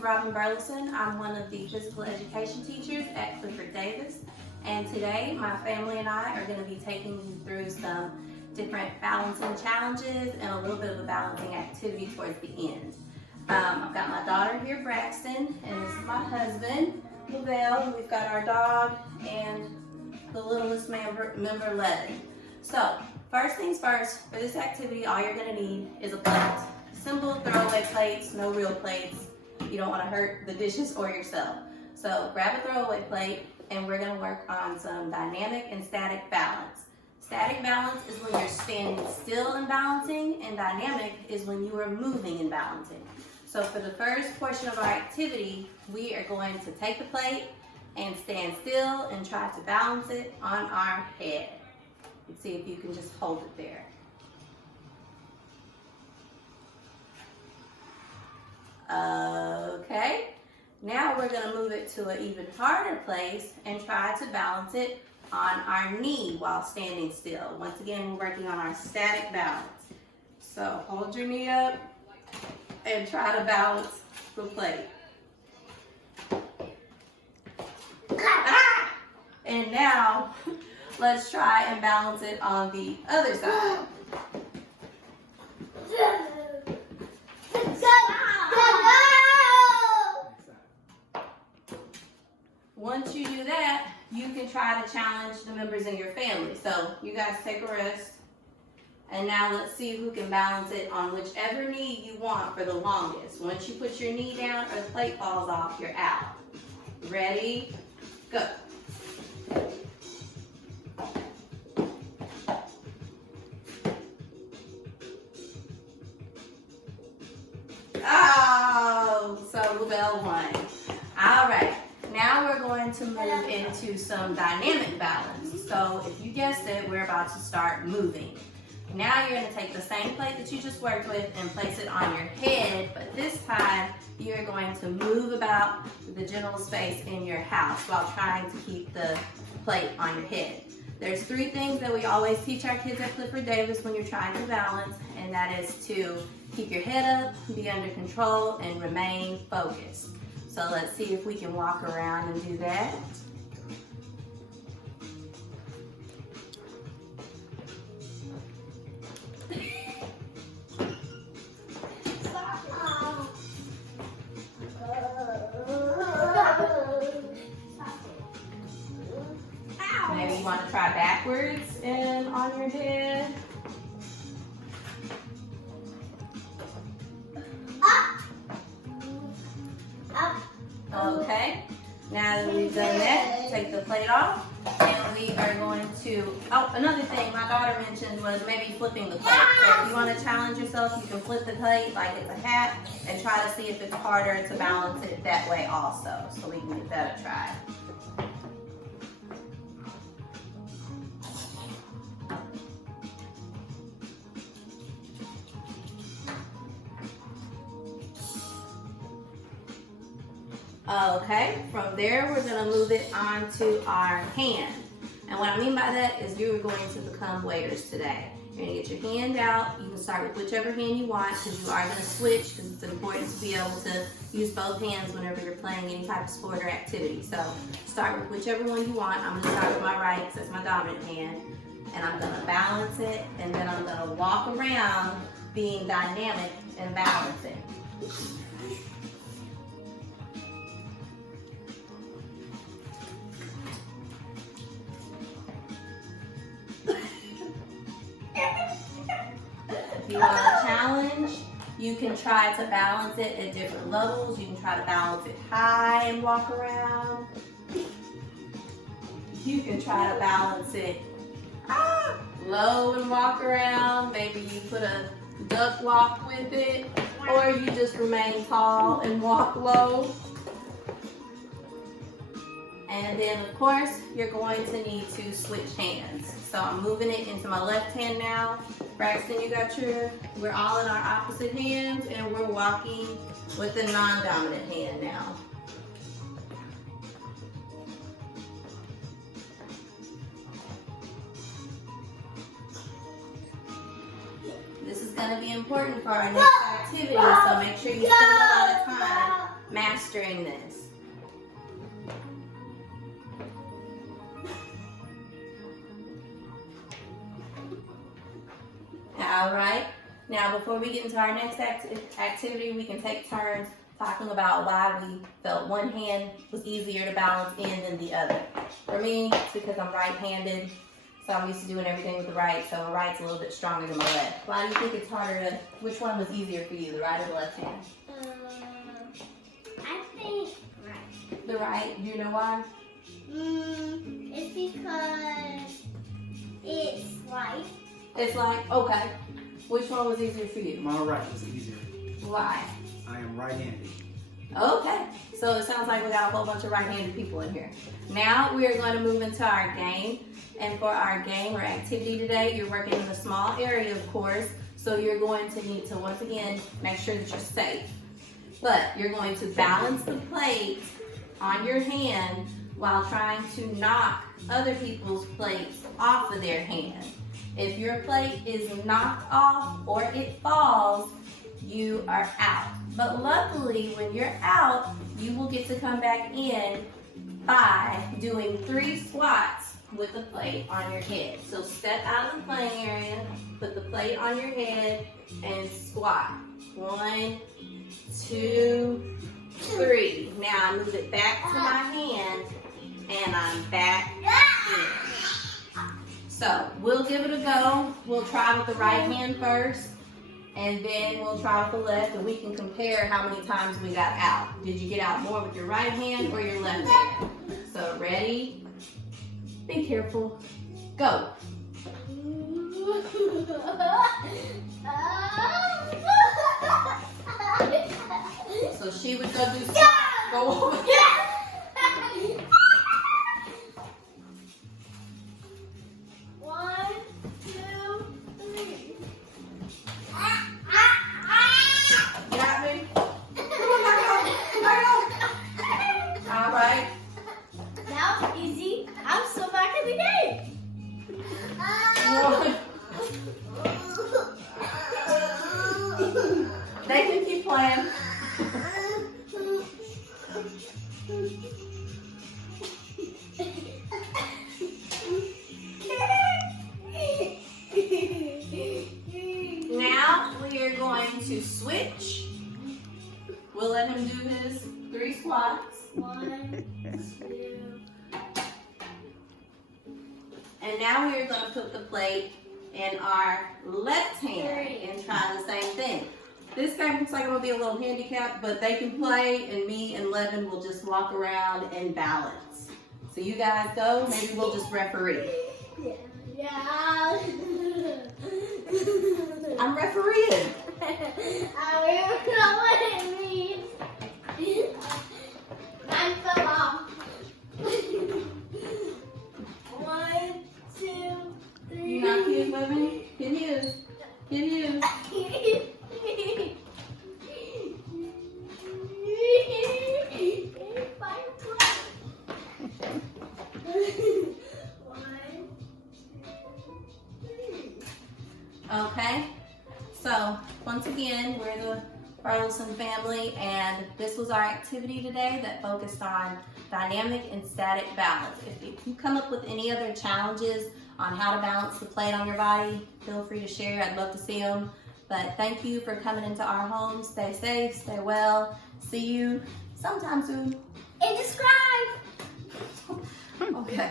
Robin Burleson. I'm one of the physical education teachers at Clifford Davis. And today, my family and I are going to be taking you through some different balancing challenges and a little bit of a balancing activity towards the end. I've got my daughter here, Braxton, and this is my husband, Lavelle, and we've got our dog and the littlest member, Letty. So, first things first, for this activity, all you're going to need is a plate. Simple throwaway plates, no real plates. You don't want to hurt the dishes or yourself. So grab a throwaway plate and we're going to work on some dynamic and static balance. Static balance is when you're standing still and balancing, and dynamic is when you are moving and balancing. So for the first portion of our activity, we are going to take the plate and stand still and try to balance it on our head. Let's see if you can just hold it there. Okay, now we're going to move it to an even harder place and try to balance it on our knee while standing still. Once again, we're working on our static balance. So hold your knee up and try to balance the plate. Ah! And now, let's try and balance it on the other side. Once you do that, you can try to challenge the members in your family. So you guys take a rest. And now let's see who can balance it on whichever knee you want for the longest. Once you put your knee down or the plate falls off, you're out. Ready? Go. Oh, so Lavelle won. All right. Now we're going to move into some dynamic balance. So if you guessed it, we're about to start moving. Now you're going to take the same plate that you just worked with and place it on your head, but this time you're going to move about the general space in your house while trying to keep the plate on your head. There's three things that we always teach our kids at Clifford Davis when you're trying to balance, and that is to keep your head up, be under control, and remain focused. So let's see if we can walk around and do that. Maybe you want to try backwards and on your head. Okay, now that we've done that, take the plate off, and we are going to, oh, another thing my daughter mentioned was maybe flipping the plate. So if you want to challenge yourself, you can flip the plate like it's a hat and try to see if it's harder to balance it that way also. So we can give that a try. Okay, from there we're going to move it onto our hand. And what I mean by that is you are going to become waiters today. You're going to get your hand out. You can start with whichever hand you want because you are going to switch because it's important to be able to use both hands whenever you're playing any type of sport or activity. So start with whichever one you want. I'm going to start with my right because that's my dominant hand. And I'm going to balance it, and then I'm going to walk around being dynamic and balancing. If you want a challenge, you can try to balance it at different levels. You can try to balance it high and walk around. You can try to balance it low and walk around. Maybe you put a duck walk with it, or you just remain tall and walk low. And then, of course, you're going to need to switch hands. So I'm moving it into my left hand now. Braxton, you got we're all in our opposite hands, and we're walking with the non-dominant hand now. This is going to be important for our next activity, so make sure you spend a lot of time mastering this. All right. Now, before we get into our next activity, we can take turns talking about why we felt one hand was easier to balance in than the other. For me, it's because I'm right-handed, so I'm used to doing everything with the right, so my right's a little bit stronger than my left. Why do you think it's harder to, which one was easier for you, the right or the left hand? I think right. The right, do you know why? It's because it's right. It's like, okay, which one was easier for you? My right was easier. Why? I am right-handed. Okay, so it sounds like we got a whole bunch of right-handed people in here. Now we are going to move into our game. And for our game or activity today, you're working in a small area, of course, so you're going to need to, once again, make sure that you're safe. But you're going to balance the plate on your hand while trying to knock other people's plates off of their hand. If your plate is knocked off or it falls, you are out. But luckily, when you're out, you will get to come back in by doing 3 squats with the plate on your head. So step out of the playing area, put the plate on your head, and squat. 1, 2, 3. Now I move it back to my hand, and I'm back in. So we'll give it a go. We'll try with the right hand first, and then we'll try with the left, and we can compare how many times we got out. Did you get out more with your right hand or your left hand? So ready? Be careful. Go. So she would go do squats. Go over. Got me? Come on, back up. All right. That was easy. I'm so back in the game. They can keep playing. Now we are going to switch. We'll let him do his 3 squats. 1, 2. And now we are going to put the plate in our left hand and try the same thing. This guy looks like I'm going to be a little handicapped, but they can play, and me and Levin will just walk around and balance. So you guys go. Maybe we'll just referee. Yeah. I'm refereeing. I don't know what it means. Mine fell off. 1, 2, 3. You not cute, Levin? Get his. Get his. Okay, so once again, we're the Burleson family, and this was our activity today that focused on dynamic and static balance. If you come up with any other challenges on how to balance the plate on your body, feel free to share. I'd love to see them. But thank you for coming into our home. Stay safe, stay well. See you sometime soon. And subscribe. Okay.